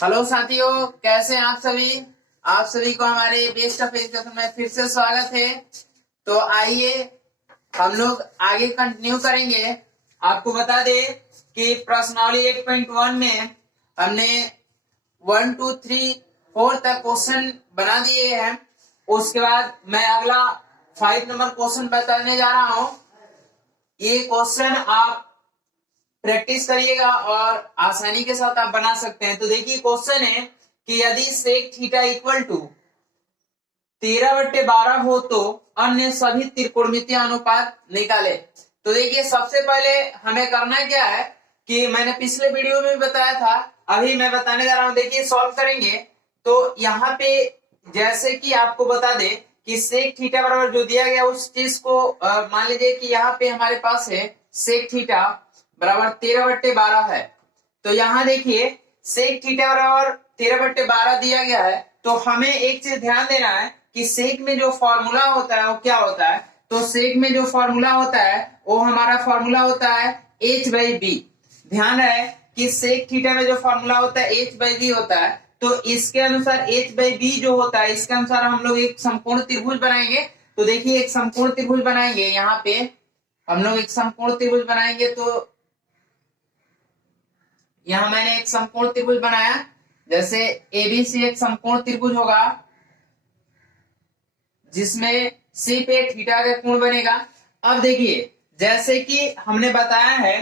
Hello साथियों, कैसे हैं आप सभी को हमारे बेस्ट ऑफ एजुकेशन में फिर से स्वागत है। तो आइए हम लोग आगे कंटिन्यू करेंगे। आपको बता दें कि प्रश्नावली 8.1 में हमने 1 2 3 4 तक क्वेश्चन बना दिए हैं। उसके बाद मैं अगला 5 नंबर क्वेश्चन बताने जा रहा हूं। ये क्वेश्चन आप प्रैक्टिस करिएगा और आसानी के साथ आप बना सकते हैं। तो देखिए क्वेश्चन है कि यदि सेक थीटा इक्वल टू 13/12 हो तो अन्य सभी त्रिकोणमितीय अनुपात निकाले। तो देखिए सबसे पहले हमें करना क्या है कि मैंने पिछले वीडियो में भी बताया था, अभी मैं बताने जा रहा हूं। देखिए सॉल्व करेंगे तो यहाँ पे जैसे कि आपको बता दे कि सेक थीटा बराबर जो दिया गया उस चीज को मान लीजिए कि यहाँ पे हमारे पास है सेक थीटा बराबर 13/12 है। तो यहाँ देखिए सेक थीटा बराबर 13/12 दिया गया है। तो हमें एक चीज ध्यान देना है कि सेक में जो फॉर्मूला होता है वो क्या होता है। तो सेक में जो फॉर्मूला होता है वो हमारा फॉर्मूला होता है h/b। ध्यान रहे कि सेक थीटा में जो फॉर्मूला होता है h/b होता है। तो इसके अनुसार h/b जो होता है इसके अनुसार हम लोग एक समकोण त्रिभुज बनाएंगे। तो देखिए एक समकोण त्रिभुज बनाएंगे, यहाँ पे हम लोग एक समकोण त्रिभुज बनाएंगे। तो यहां मैंने एक समकोण त्रिभुज बनाया, जैसे एबीसी एक समकोण त्रिभुज होगा जिसमें सी पे थीटा का कोण बनेगा। अब देखिए जैसे कि हमने बताया है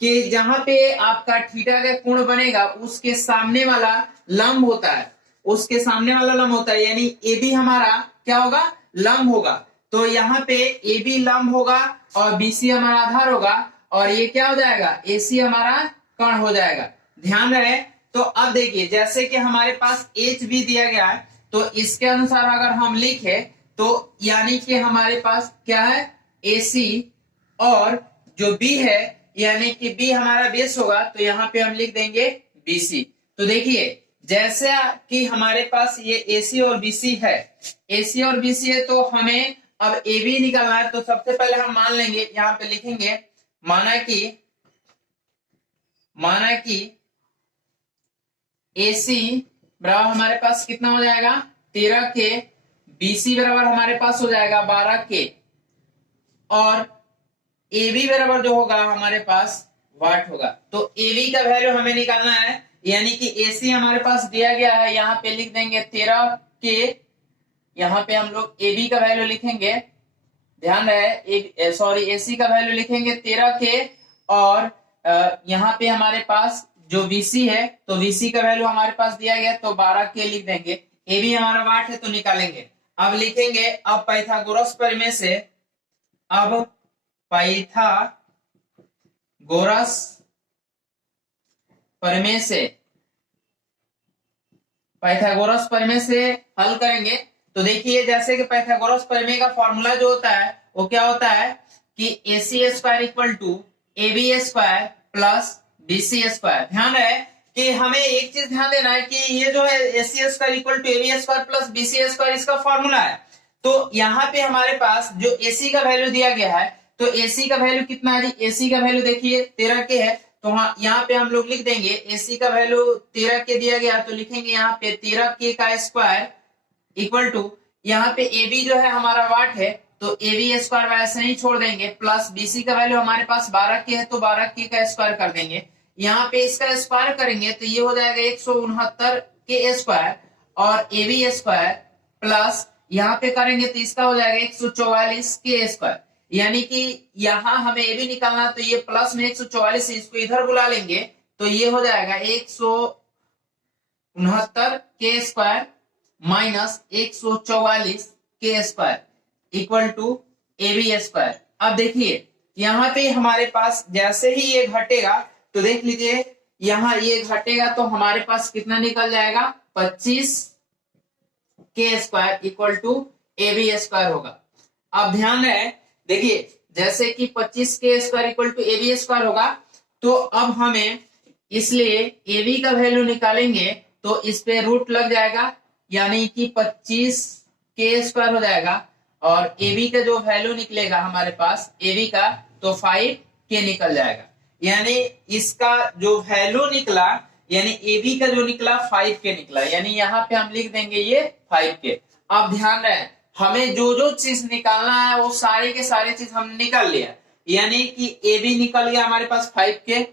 कि जहां पे आपका थीटा का कोण बनेगा उसके सामने वाला लंब होता है, उसके सामने वाला लंब होता है, यानी एबी हमारा क्या होगा, लंब होगा। तो यहाँ पे एबी लंब होगा और बीसी हमारा आधार होगा और ये क्या हो जाएगा, एसी हमारा कर्ण हो जाएगा। ध्यान रहे। तो अब देखिए जैसे कि हमारे पास एच भी दिया गया है तो इसके अनुसार अगर हम लिखे तो यानी कि हमारे पास क्या है, एसी और जो बी है यानी कि बी हमारा बेस होगा। तो यहाँ पे हम लिख देंगे बीसी। तो देखिए जैसे कि हमारे पास ये एसी और बीसी है, एसी और बीसी है तो हमें अब ए बी निकालना है। तो सबसे पहले हम मान लेंगे, यहाँ पे लिखेंगे माना कि AC बराबर हमारे पास कितना हो जाएगा 13 के, BC बराबर हमारे पास हो जाएगा 12 के और AB बराबर जो होगा हमारे पास वाट होगा। तो AB का वैल्यू हमें निकालना है, यानी कि AC हमारे पास दिया गया है, यहाँ पे लिख देंगे 13 के, यहाँ पे हम लोग AB का वैल्यू लिखेंगे, ध्यान रहे सॉरी AC का वैल्यू लिखेंगे 13 के और यहाँ पे हमारे पास जो VC है तो VC का वैल्यू हमारे पास दिया गया तो 12 के लिख देंगे। AB हमारा वाट है तो निकालेंगे। अब लिखेंगे अब पाइथागोरस प्रमेय से, अब पाइथागोरस प्रमेय से हल करेंगे। तो देखिए जैसे कि पाइथागोरस प्रमेय का फॉर्मूला जो होता है वो क्या होता है कि AC² equal to AB² plus BC²। ध्यान रहे कि हमें एक चीज ध्यान देना है कि ये जो है AC² equal to AB² plus BC² इसका फॉर्मूला है। तो यहाँ पे हमारे पास जो AC का वैल्यू दिया गया है तो AC का वैल्यू कितना है, AC का वैल्यू देखिए 13 के है। तो यहाँ पे हम लोग लिख देंगे AC का वैल्यू 13 के दिया गया तो लिखेंगे यहाँ पे 13 के का स्क्वायर इक्वल टू, यहाँ पे AB जो है हमारा वाट है तो AB² वैसे ही छोड़ देंगे प्लस BC का वैल्यू हमारे पास 12 के है तो 12 के का स्क्वायर कर देंगे। यहाँ पे इसका स्क्वायर करेंगे तो ये हो जाएगा 169 के स्क्वायर और AB² प्लस यहाँ पे करेंगे तो इसका हो जाएगा 144 के स्क्वायर। यानी कि यहाँ हमें ए बी निकालना तो ये प्लस में 144 इसको इधर बुला लेंगे तो ये हो जाएगा 169 के स्क्वायर माइनस 144 के स्क्वायर इक्वल टू AB²। अब देखिए यहाँ पे हमारे पास जैसे ही ये घटेगा तो देख लीजिए यहाँ ये घटेगा तो हमारे पास कितना निकल जाएगा 25 के स्क्वायर इक्वल टू AB² होगा। अब ध्यान रहे देखिए जैसे कि 25 के स्क्वायर इक्वल टू AB² होगा तो अब हमें इसलिए AB का वैल्यू निकालेंगे तो इस पे रूट लग जाएगा यानी कि 25 के स्क्वायर हो जाएगा और AB का जो वैल्यू निकलेगा हमारे पास AB का तो 5 के निकल जाएगा। यानी इसका जो वैल्यू निकला, यानी ए बी का जो निकला 5K निकला, यानी यहाँ पे हम लिख देंगे ये 5K। अब ध्यान रहे, हमें जो जो चीज निकालना है वो सारे के सारे चीज हम निकाल लिया, यानी कि ए बी निकल गया हमारे पास 5K,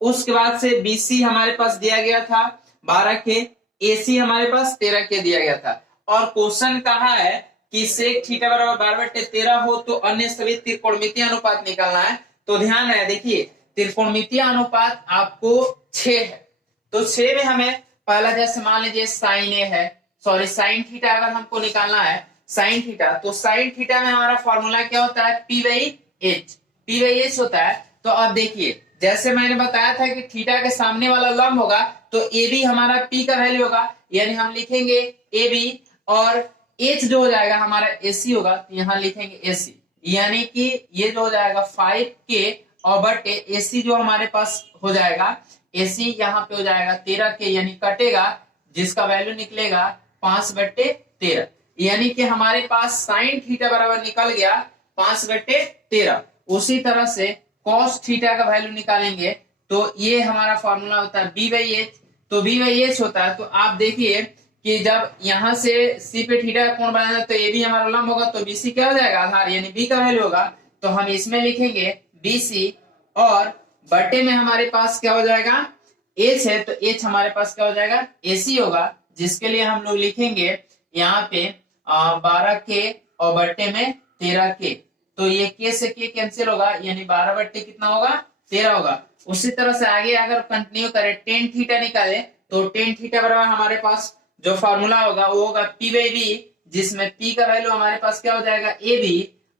उसके बाद से BC हमारे पास दिया गया था 12K, AC हमारे पास 13K दिया गया था। और क्वेश्चन कहा है कि सेक थीटा बराबर 12/13 हो तो अन्य सभी त्रिकोणमितीय अनुपात निकालना है। तो ध्यान है, देखिए त्रिकोणमितीय अनुपात आपको 6 है, तो 6 में हमें पहला जैसे मान लीजिए साइन ए है, सॉरी साइन थीटा अगर हमको निकालना है साइन थीटा, तो साइन थीटा में हमारा फॉर्मूला क्या होता है, P/H होता है। तो अब देखिए जैसे मैंने बताया था कि थीटा के सामने वाला लंब होगा तो ए बी हमारा पी का वैल्यू होगा, यानी हम लिखेंगे ए बी, और एच जो हो जाएगा हमारा एसी होगा, तो यहाँ लिखेंगे एसी, यानी कि ये जो हो जाएगा 5K और बटे एसी जो हमारे पास हो जाएगा, एसी यहाँ पे हो जाएगा 13K, यानी कटेगा जिसका वैल्यू निकलेगा 5/13, यानी कि हमारे पास साइन थीटा बराबर निकल गया 5/13। उसी तरह से कॉस थीटा का वैल्यू निकालेंगे तो ये हमारा फॉर्मूला होता है B/H, तो B/H होता है। तो आप देखिए कि जब यहाँ से C पे थीटा का कोण बनाना तो ए बी हमारा लंब होगा, तो BC क्या हो जाएगा, आधार, यानी B का वैल्यू होगा, तो हम इसमें लिखेंगे BC, और बटे में हमारे पास क्या हो जाएगा H है, तो H हमारे पास क्या हो जाएगा AC होगा, जिसके लिए हम लोग लिखेंगे यहाँ पे 12K और बटे में 13K, तो ये K से K कैंसिल होगा, यानी 12/, कितना होगा 13 होगा। उसी तरह से आगे अगर कंटिन्यू करें टेन थीटा निकाले तो टेन थीटा बराबर हमारे पास जो फॉर्मूला होगा वो होगा P/B, जिसमें P का वैल्यू हमारे पास क्या हो जाएगा AB,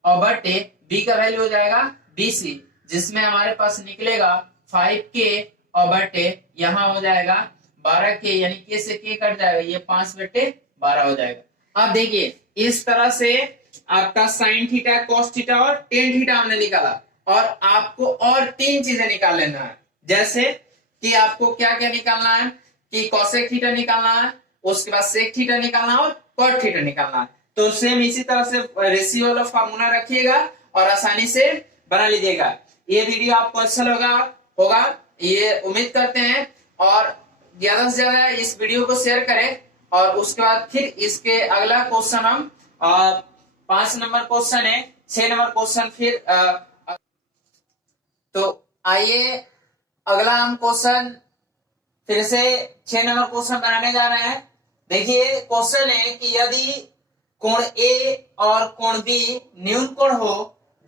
और बटे B का वैल्यू हो जाएगा BC, जिसमें हमारे पास निकलेगा 5K और बटे यहाँ हो जाएगा 12K, यानी K से K कट जाएगा, ये 5/12 हो जाएगा। अब देखिए इस तरह से आपका साइन थीटा, कॉस थीटा और टेन थीटा हमने निकाला, और आपको और 3 चीजें निकाल लेना है, जैसे कि आपको क्या क्या निकालना है कि कॉसेक थीटा निकालना है, उसके बाद सेक थीटा निकालना है और कॉट थीटा निकालना है। तो सेम इसी तरह से रेशियो वाला फार्मूला रखिएगा और आसानी से बना लीजिएगा। ये वीडियो आपको अच्छा होगा ये उम्मीद करते हैं, और ज्यादा से ज्यादा इस वीडियो को शेयर करें, और उसके बाद फिर इसके अगला क्वेश्चन हम 5 नंबर क्वेश्चन है, 6 नंबर क्वेश्चन फिर तो आइए अगला हम क्वेश्चन फिर से 6 नंबर क्वेश्चन बनाने जा रहे हैं। देखिए क्वेश्चन है कि यदि कोण ए और कोण बी न्यून कोण हो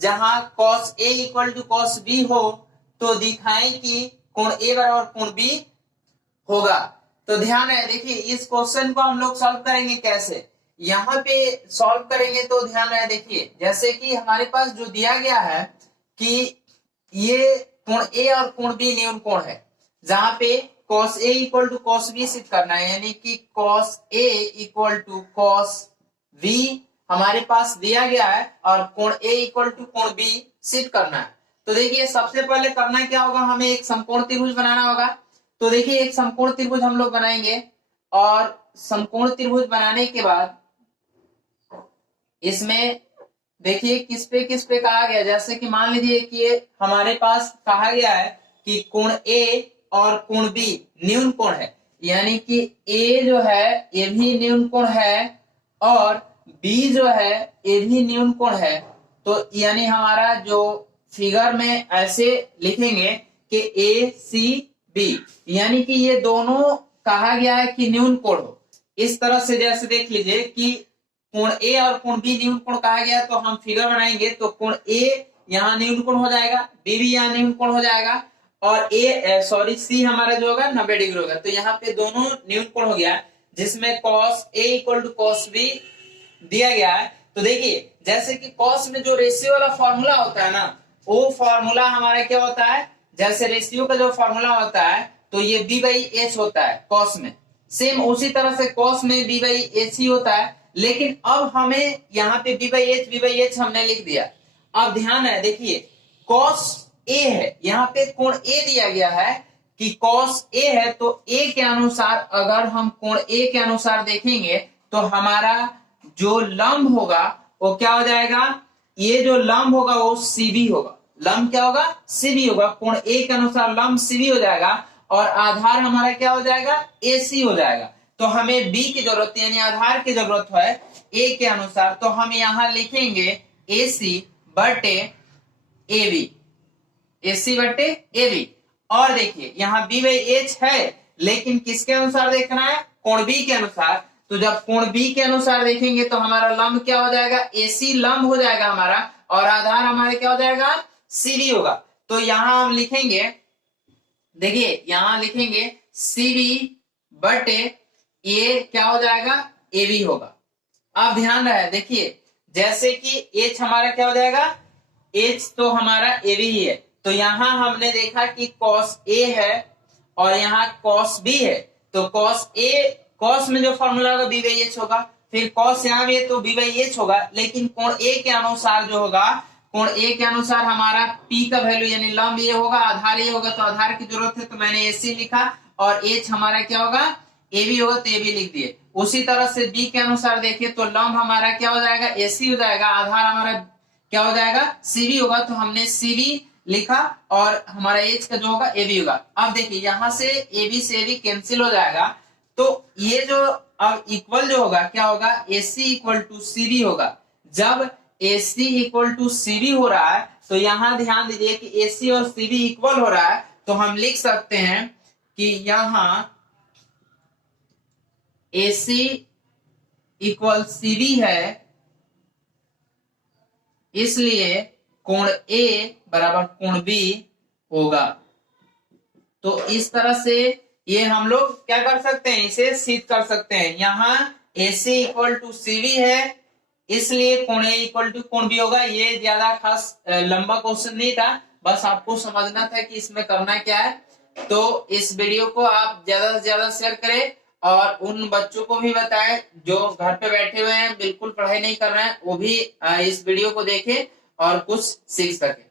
जहां cos A = cos B हो तो दिखाएं कि कोण ए बराबर कोण बी होगा। तो ध्यान है, देखिए इस क्वेश्चन को हम लोग सॉल्व करेंगे कैसे, यहाँ पे सॉल्व करेंगे तो ध्यान है, देखिए जैसे कि हमारे पास जो दिया गया है कि ये कोण ए और कोण बी न्यून कोण है, जहां पे cos A = cos B सिद्ध करना है, यानी कि cos A = cos B हमारे पास दिया गया है, और कोण A = कोण B सिद्ध करना है। तो देखिए सबसे पहले करना क्या होगा, हमें एक समकोण त्रिभुज बनाना होगा। तो देखिए एक समकोण त्रिभुज हम लोग बनाएंगे, और समकोण त्रिभुज बनाने के बाद इसमें देखिए किस पे कहा गया, जैसे कि मान लीजिए कि ये हमारे पास कहा गया है कि कोण A और कोण B न्यून कोण है, यानी कि A जो है ये भी न्यून कोण है और B जो है ये भी न्यून कोण है। तो यानी हमारा जो फिगर में ऐसे लिखेंगे कि ACB, यानी कि ये दोनों कहा गया है कि न्यून कोण हो। इस तरह से जैसे देख लीजिए कि कोण A और कोण B न्यून कोण कहा गया, तो हम फिगर बनाएंगे तो कोण A यहाँ न्यून कोण हो जाएगा, B भी यहाँ न्यून कोण हो जाएगा, और C हमारा जो होगा 90 डिग्री होगा। तो यहाँ पे दोनों न्यून कोण हो गया, जिसमें cos A = cos B दिया गया है। तो देखिए जैसे कि cos में जो रेशियो वाला फॉर्मूला होता है ना, वो फॉर्मूला हमारा क्या होता है, जैसे रेशियो का जो फॉर्मूला होता है तो ये B/H होता है cos में, सेम उसी तरह से cos में B/H ही होता है, लेकिन अब हमें यहाँ पे B/H हमने लिख दिया। अब ध्यान है, देखिए cos A है, यहाँ पे कोण A दिया गया है कि cos A है, तो A के अनुसार अगर हम कोण A के अनुसार देखेंगे तो हमारा जो लंब होगा वो क्या हो जाएगा, ये जो लंब होगा वो CB होगा, लंब क्या होगा, सीबी होगा। कोण ए के अनुसार लंब सीबी हो जाएगा और आधार हमारा क्या हो जाएगा, एसी हो जाएगा। तो हमें बी की जरूरत है, यानी आधार की जरूरत है ए के अनुसार, तो हम यहां लिखेंगे एसी बटे एबी, एसी बटे एबी। और देखिए यहाँ बी बाई एच है, लेकिन किसके अनुसार देखना है, कोण बी के अनुसार। तो जब कोण बी के अनुसार देखेंगे तो हमारा लंब क्या हो जाएगा, एसी लंब हो जाएगा हमारा, और आधार हमारे क्या हो जाएगा, सीबी होगा। तो यहां हम लिखेंगे, देखिए यहां लिखेंगे सीबी बटे ए क्या हो जाएगा, एबी होगा। अब ध्यान रहे, देखिए जैसे कि एच हमारा क्या हो जाएगा, एच तो हमारा एबी ही है। तो यहां हमने देखा कि कॉस ए है और यहाँ कॉस बी है, तो कॉस ए, कॉस में जो फॉर्मूला होगा बी बाई एच होगा, फिर कॉस यहाँ भी है तो बी बाई एच होगा। लेकिन कोण ए के अनुसार जो होगा, कोण ए के अनुसार हमारा पी का वैल्यू यानी लंब ये होगा, आधार ये होगा, तो आधार की जरूरत है तो मैंने एसी लिखा, और एच हमारा क्या होगा, एबी होगा, तो एबी लिख दिए। उसी तरह से बी के अनुसार देखिए तो लंब हमारा क्या हो जाएगा, एसी हो जाएगा, आधार हमारा क्या हो जाएगा, सीबी होगा, तो हमने सीबी लिखा, और हमारा एच का जो होगा एबी होगा। अब देखिए यहां से एबी से एबी कैंसिल हो जाएगा, तो ये जो अब इक्वल जो होगा क्या होगा, एसी इक्वल टू सीबी होगा। जब एसी इक्वल टू सीबी हो रहा है तो यहां ध्यान दीजिए कि एसी और सीबी इक्वल हो रहा है, तो हम लिख सकते हैं कि यहां एसी इक्वल सीबी है, इसलिए कोण ए बराबर कोण बी होगा। तो इस तरह से ये हम लोग क्या कर सकते हैं, इसे सिद्ध कर सकते हैं। यहाँ AC इक्वल टू सीबी है, इसलिए कोण ए इक्वल टू कोण बी होगा। ये ज्यादा खास लंबा क्वेश्चन नहीं था, बस आपको समझना था कि इसमें करना क्या है। तो इस वीडियो को आप ज्यादा से ज्यादा शेयर करें और उन बच्चों को भी बताएं जो घर पे बैठे हुए हैं, बिल्कुल पढ़ाई नहीं कर रहे हैं, वो भी इस वीडियो को देखें और कुछ सीख सके।